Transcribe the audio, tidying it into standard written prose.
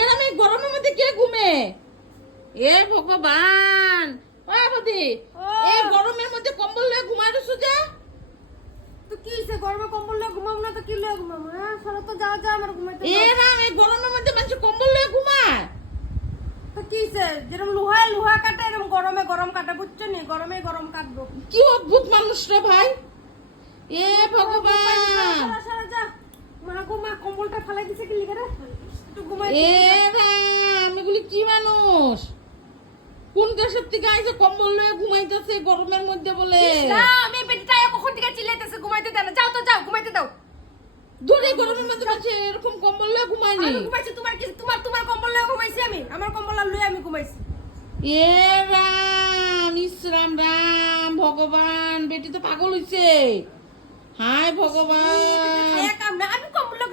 এরম এই গরমের মধ্যে কে ঘুমে? এ ভগবান, বাবাদি এই গরমের মধ্যে কম্বল লয়ে ঘুমাই রইছো যে? তো কি হইছে গরমে কম্বল লয়ে ঘুমাবো না তো কি লয়ে ঘুমাবো? হ্যাঁ চলো তো যাও যাও আমার ঘুমাইতে দাও। এরম এই গরমের মধ্যে মানুষ কম্বল লয়ে ঘুমায়? তো কি হইছে যেরকম লোহায় লোহা কাটে এরকম গরমে গরম কাটে বুঝছো নি? গরমে গরম কাটবো। কি অদ্ভুত মানুষ রে ভাই। এ ভগবান, সারা সারা যা মা গো মা কম্বলটা ফালাই দিছে কি লিখে রে একটু ঘুমাই। এ রাম, এগুলি কি মানুষ? কোন দেশের থেকে আইছে কম্বল লয়ে ঘুমাইতেছে গরমের মধ্যে বলে? না আমি বেটিটা কখন থেকে চিল্লাইতেছে ঘুমাইতে দাও না, যাও তো যাও ঘুমাইতে দাও। দূরে গরমের মধ্যে মানুষ এরকম কম্বল লয়ে ঘুমায়নি। আমি ঘুমাইছি তোমার কি তোমার কম্বল লয়ে ঘুমাইছি আমি? আমার কম্বল আর লয়ে আমি ঘুমাইছি। এ রাম, ইসরাম রাম, ভগবান, বেটি তো পাগল হইছে। হায় ভগবান। খায়া কাম না আমি কম্বল লয়ে